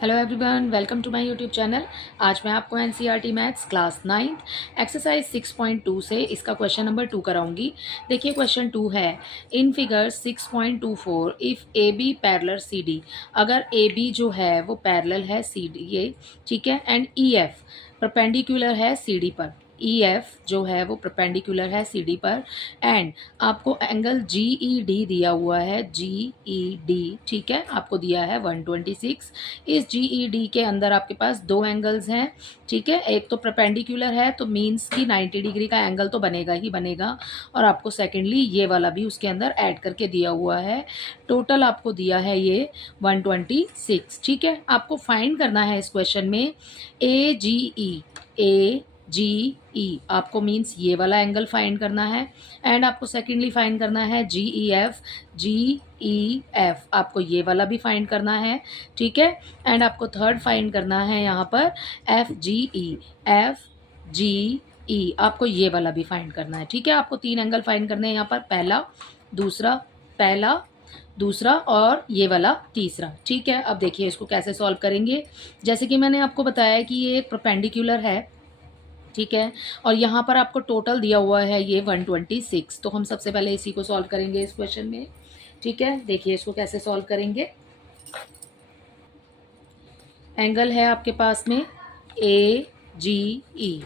Hello everyone, welcome to my YouTube channel. आज मैं आपको एनसीईआरटी मैथ्स क्लास 9 एक्सरसाइज 6.2 से इसका क्वेश्चन नंबर 2 कराऊंगी। देखिए क्वेश्चन 2 है, in figure 6.24 if A B parallel C D. अगर ए बी जो है वो पैरेलल है सी डी, ये ठीक है, एंड ई एफ परपेंडिकुलर है सी डी पर। ई एफ जो है वो परपेंडिकुलर है सी डी पर, एंड आपको एंगल जी ई डी दिया हुआ है, जी ई डी ठीक है, आपको दिया है 126। इस जी ई डी के अंदर आपके पास दो एंगल्स हैं, ठीक है। एक तो परपेंडिकुलर है तो मीन्स कि 90 डिग्री का एंगल तो बनेगा ही बनेगा, और आपको सेकेंडली ये वाला भी उसके अंदर ऐड करके दिया हुआ है। टोटल आपको दिया है ये 126, ठीक है। आपको फाइंड करना है इस क्वेश्चन में ए जी ई, आपको मीन्स ये वाला एंगल फाइंड करना है, एंड आपको सेकेंडली फाइंड करना है जी ई एफ, आपको ये वाला भी फाइंड करना है, ठीक है। एंड आपको थर्ड फाइंड करना है यहाँ पर एफ जी ई, आपको ये वाला भी फाइंड करना है, ठीक है। आपको तीन एंगल फाइंड करने हैं यहाँ पर, पहला दूसरा और ये वाला तीसरा, ठीक है। अब देखिए इसको कैसे सॉल्व करेंगे। जैसे कि मैंने आपको बताया कि ये एक परपेंडिकुलर है, ठीक है, और यहाँ पर आपको टोटल दिया हुआ है ये 126। तो हम सबसे पहले इसी को सॉल्व करेंगे इस क्वेश्चन में, ठीक है। देखिए इसको कैसे सॉल्व करेंगे। एंगल है आपके पास में ए जी ई,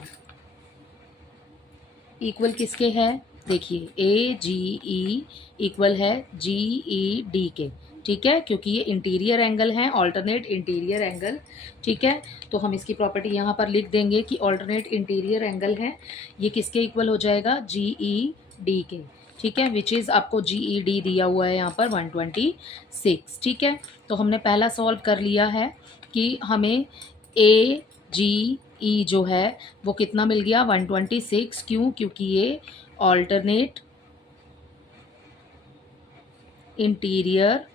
इक्वल किसके है, देखिए ए जी ई इक्वल है जी ई डी के, ठीक है, क्योंकि ये इंटीरियर एंगल है, ऑल्टरनेट इंटीरियर एंगल, ठीक है। तो हम इसकी प्रॉपर्टी यहाँ पर लिख देंगे कि ऑल्टरनेट इंटीरियर एंगल है, ये किसके इक्वल हो जाएगा, जी ई डी के, ठीक है, विच इज़ आपको जी ई डी दिया हुआ है यहाँ पर 126, ठीक है। तो हमने पहला सॉल्व कर लिया है कि हमें ए जी ई जो है वो कितना मिल गया, 126। क्यों, क्योंकि ये ऑल्टरनेट इंटीरियर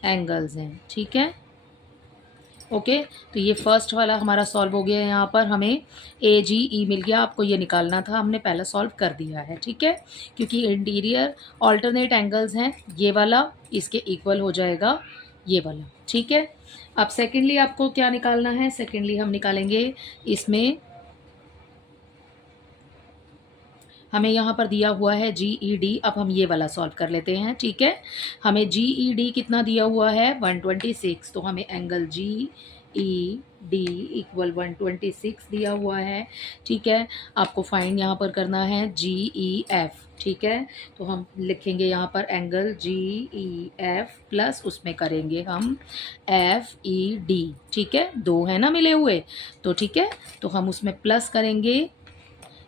एंगल्स हैं, ठीक है, ओके। तो ये फर्स्ट वाला हमारा सॉल्व हो गया। यहाँ पर हमें ए जी ई मिल गया, आपको ये निकालना था, हमने पहला सॉल्व कर दिया है, ठीक है, क्योंकि इंटीरियर ऑल्टरनेट एंगल्स हैं। ये वाला इसके इक्वल हो जाएगा ये वाला, ठीक है। अब सेकेंडली आपको क्या निकालना है, सेकेंडली हम निकालेंगे इसमें, हमें यहाँ पर दिया हुआ है जी ई डी। अब हम ये वाला सॉल्व कर लेते हैं, ठीक है। हमें जी ई डी कितना दिया हुआ है, 126, तो हमें angle G E D equal 126 दिया हुआ है, ठीक है। आपको फाइंड यहाँ पर करना है जी ई एफ, ठीक है। तो हम लिखेंगे यहाँ पर angle G E F plus उसमें करेंगे हम एफ ई डी, ठीक है, दो है ना मिले हुए, तो ठीक है। तो हम उसमें प्लस करेंगे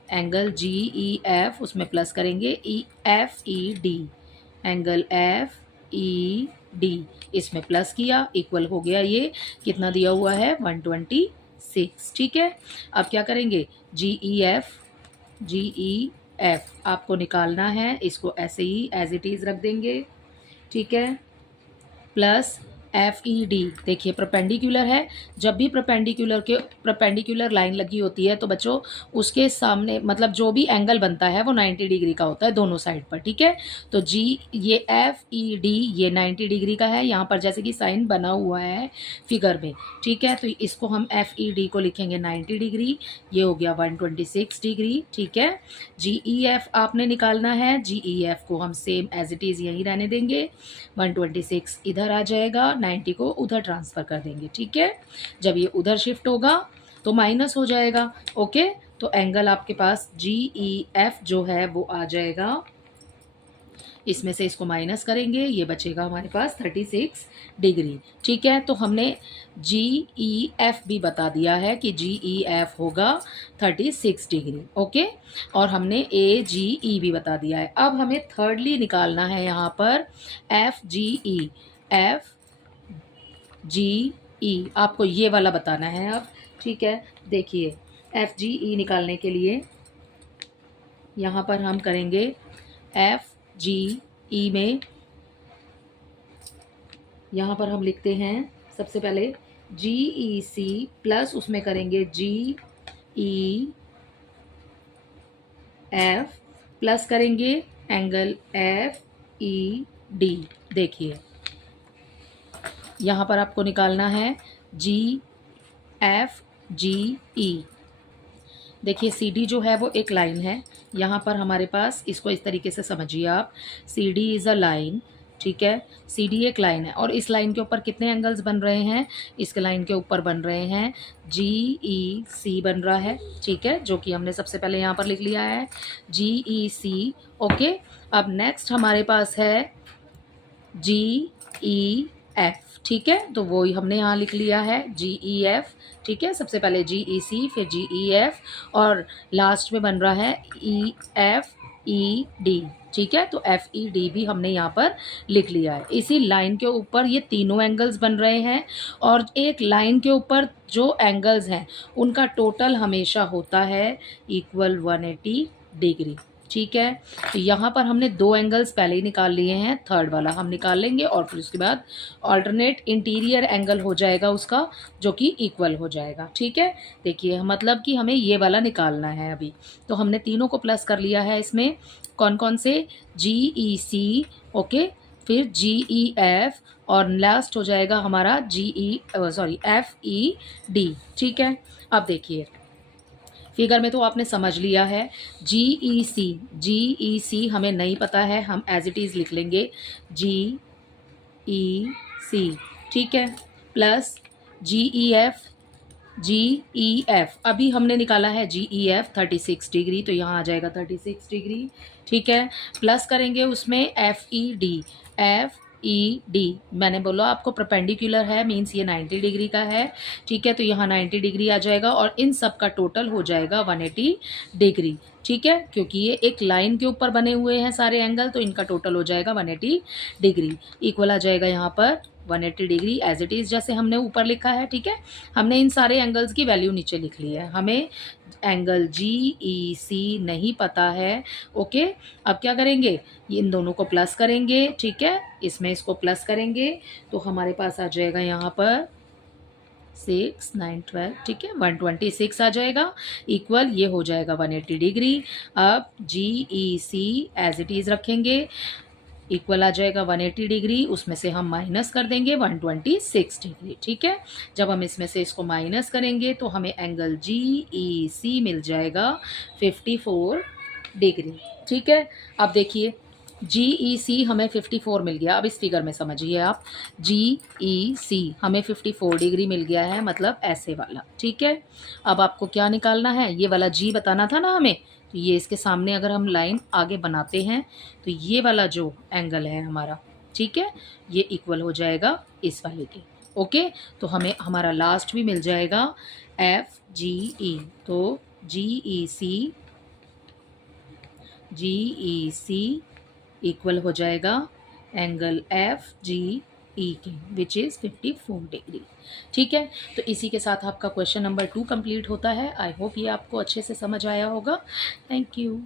एंगल जी ई एफ, उसमें प्लस करेंगे E F E D, angle F E D, इसमें प्लस किया, इक्वल हो गया ये कितना दिया हुआ है, 126, ठीक है। अब क्या करेंगे, जी ई एफ आपको निकालना है, इसको ऐसे ही एज इट इज़ रख देंगे, ठीक है, प्लस एफ ई डी। देखिए परपेंडिकुलर है, जब भी परपेंडिकुलर लाइन लगी होती है तो बच्चों उसके सामने मतलब जो भी एंगल बनता है वो 90 डिग्री का होता है दोनों साइड पर, ठीक है। तो जी ये एफ ई डी ये 90 डिग्री का है, यहाँ पर जैसे कि साइन बना हुआ है फिगर में, ठीक है। तो इसको हम एफ ई डी को लिखेंगे 90 डिग्री, ये हो गया 126 डिग्री, ठीक है। जी ई एफ आपने निकालना है, जी ई एफ को हम सेम एज इट इज़ यहीं रहने देंगे, 126 इधर आ जाएगा, 90 को उधर ट्रांसफ़र कर देंगे, ठीक है। जब ये उधर शिफ्ट होगा तो माइनस हो जाएगा, ओके। तो एंगल आपके पास जी ई एफ जो है वो आ जाएगा, इसमें से इसको माइनस करेंगे, ये बचेगा हमारे पास 36 डिग्री, ठीक है। तो हमने जी ई एफ भी बता दिया है कि जी ई एफ होगा 36 डिग्री, ओके। और हमने ए जी ई भी बता दिया है। अब हमें थर्डली निकालना है यहाँ पर एफ जी ई, आपको ये वाला बताना है अब, ठीक है। देखिए एफ जी ई निकालने के लिए यहाँ पर हम करेंगे एफ जी ई में, यहाँ पर हम लिखते हैं सबसे पहले जी ई सी प्लस उसमें करेंगे जी ई एफ प्लस करेंगे एंगल एफ ई डी। देखिए यहाँ पर आपको निकालना है जी एफ जी ई। देखिए सी डी जो है वो एक लाइन है, यहाँ पर हमारे पास, इसको इस तरीके से समझिए आप, C D is a line, ठीक है। सी डी एक लाइन है और इस लाइन के ऊपर कितने एंगल्स बन रहे हैं, इस लाइन के ऊपर बन रहे हैं जी ई सी बन रहा है, ठीक है, जो कि हमने सबसे पहले यहाँ पर लिख लिया है जी ई सी। ओके, अब नेक्स्ट हमारे पास है जी ई एफ, ठीक है, तो वो ही हमने यहाँ लिख लिया है जी ई एफ, ठीक है। सबसे पहले जी ई सी, फिर जी ई एफ और लास्ट में बन रहा है ई एफ ई डी, ठीक है। तो एफ ई डी भी हमने यहाँ पर लिख लिया है। इसी लाइन के ऊपर ये तीनों एंगल्स बन रहे हैं और एक लाइन के ऊपर जो एंगल्स हैं उनका टोटल हमेशा होता है इक्वल 180 डिग्री, ठीक है। तो यहाँ पर हमने दो एंगल्स पहले ही निकाल लिए हैं, थर्ड वाला हम निकाल लेंगे और फिर उसके बाद ऑल्टरनेट इंटीरियर एंगल हो जाएगा उसका, जो कि इक्वल हो जाएगा, ठीक है। देखिए मतलब कि हमें ये वाला निकालना है अभी, तो हमने तीनों को प्लस कर लिया है इसमें। कौन कौन से, जी ई सी, ओके, फिर जी ई एफ और लास्ट हो जाएगा हमारा एफ ई डी, ठीक है। अब देखिए फिगर में तो आपने समझ लिया है, जी ई सी हमें नहीं पता है, हम एज इट इज़ लिख लेंगे जी ई सी, ठीक है, प्लस जी ई एफ अभी हमने निकाला है जी ई एफ 36 डिग्री, तो यहाँ आ जाएगा 36 डिग्री, ठीक है। प्लस करेंगे उसमें एफ ई डी, मैंने बोला आपको परपेंडिकुलर है, मीन्स ये 90 डिग्री का है, ठीक है। तो यहाँ 90 डिग्री आ जाएगा और इन सब का टोटल हो जाएगा 180 डिग्री, ठीक है, क्योंकि ये एक लाइन के ऊपर बने हुए हैं सारे एंगल, तो इनका टोटल हो जाएगा 180 डिग्री। इक्वल आ जाएगा यहाँ पर 180 डिग्री एज इट इज़, जैसे हमने ऊपर लिखा है, ठीक है। हमने इन सारे एंगल्स की वैल्यू नीचे लिख ली है, हमें एंगल जी ई सी नहीं पता है, ओके। अब क्या करेंगे, इन दोनों को प्लस करेंगे, ठीक है, इसमें इसको प्लस करेंगे तो हमारे पास आ जाएगा यहाँ पर 6 9 12, ठीक है, 126 आ जाएगा, इक्वल ये हो जाएगा 180 डिग्री। अब जी ई सी एज इट इज़ रखेंगे, इक्वल आ जाएगा 180 डिग्री, उसमें से हम माइनस कर देंगे 126 डिग्री, ठीक है। जब हम इसमें से इसको माइनस करेंगे तो हमें एंगल जी ई सी मिल जाएगा 54 डिग्री, ठीक है। अब देखिए जी ई सी हमें 54 मिल गया, अब इस फिगर में समझिए आप, जी ई सी हमें 54 डिग्री मिल गया है, मतलब ऐसे वाला, ठीक है। अब आपको क्या निकालना है, ये वाला जी बताना था ना हमें, तो ये इसके सामने अगर हम लाइन आगे बनाते हैं तो ये वाला जो एंगल है हमारा, ठीक है, ये इक्वल हो जाएगा इस वाले के, ओके। तो हमें हमारा लास्ट भी मिल जाएगा एफ जी ई, तो जी ई सी इक्वल हो जाएगा एंगल एफ जी ई के, विच इज़ 54 डिग्री, ठीक है। तो इसी के साथ आपका क्वेश्चन नंबर 2 कंप्लीट होता है। आई होप ये आपको अच्छे से समझ आया होगा। Thank you.